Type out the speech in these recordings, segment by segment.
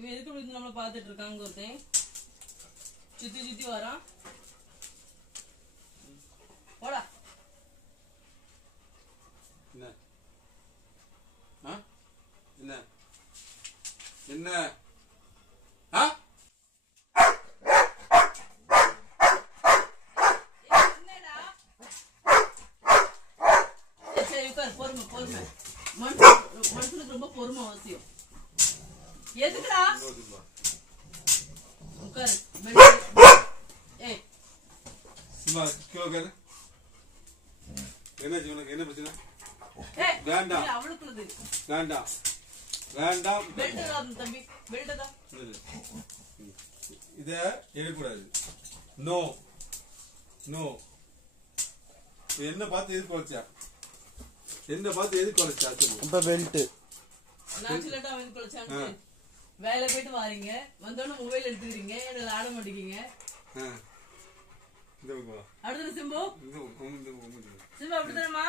இவன் எதுக்கு இப்படி நம்மள பாத்துட்டு இருக்காங்க ஒருத்தன் சுத்தி சுத்தி வரான் போடா என்ன என்ன என்ன ஆ என்னடா சரி உட்கார் பொறுமை மனுஷனுக்கு ரொம்ப பொறுமை அவசியம் எதுக்குடா உட்காரு ஏய் சிவா கேளு என்ன உனக்கு என்ன பிரச்சனை ஏய் வேண்டாம் அவளுக்குள்ளது வேண்டாம் வேண்டாம் பெல்ட் தான் தம்பி பெல்ட் தான் இத எடுக்கக்கூடாது நோ நோ என்ன பார்த்து எது குறைச்சா என்ன பார்த்து எது குறைச்சா சொல்லு இப்ப பெல்ட் நான் சிலட்டா வந்து குளிச்சாங்க வேலை போயிட்டு வாரீங்க வந்தோடனே மொபைல் எடுத்துக்கிறீங்க என்ன ஆட மாட்டேங்க அடுத்தது சிம்பு சிம்பு அப்படித்தானம்மா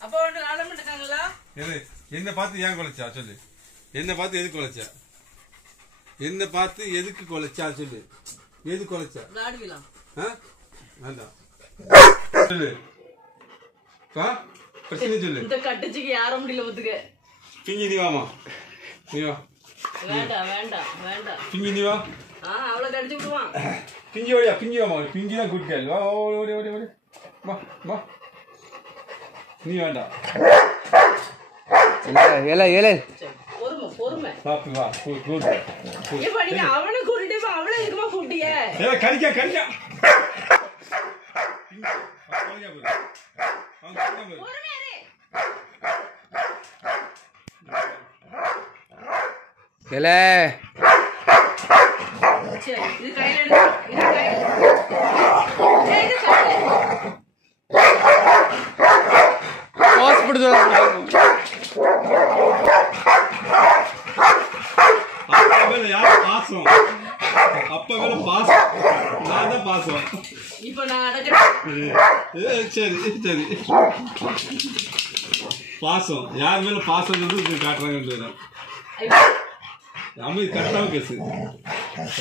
அப்பா வந்து ஆட மாட்டேங்காங்களா என்ன பார்த்து ஏன் குலைச்சா சொல்லு என்ன பார்த்து எது குலைச்சா என்ன பார்த்து எதுக்கு குலைச்சா சொல்லு எது குலைச்சா விளையாடுவீங்களா வேண்டாம் சொல்லு பிரச்சனை சொல்லு இந்த கட்டுச்சிக்கு யார முடியல ஒத்துக்க பிங்கி நீ வாமா நீ வா வேண்டாம் வேண்டாம் வேண்டாம் பிங்கி நீ வா அவ்வளவு கடிச்சு விடுவான் பிங்கி ஓடியா பிங்கி வாமா பிங்கி தான் கூட்டிக்காது வா ஓடி ஓடி ஓடி வா வா நீ வேண்டாம் பொறுமை பாப்பி வா இப்ப நீங்க அவனை கூட்டிட்டு அவளை இருக்குமா கூட்டிய கடிக்கா கடிக்கா இது கையில பாசம் அப்ப மேல பாசம் நான் தான் பாசம் இப்ப நான் சரி சரி பாசம் யார் மேல பாசம் காட்டுறாங்க நம்ம கரெக்டாக பேசு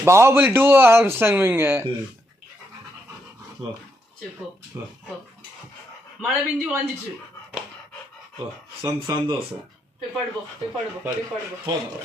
பாகுபலி 2 ஆரம்பிச்சிட்டாங்க மழை பிஞ்சு வாஞ்சிச்சு சந்தோஷம் போய் பாடுபோ போதும்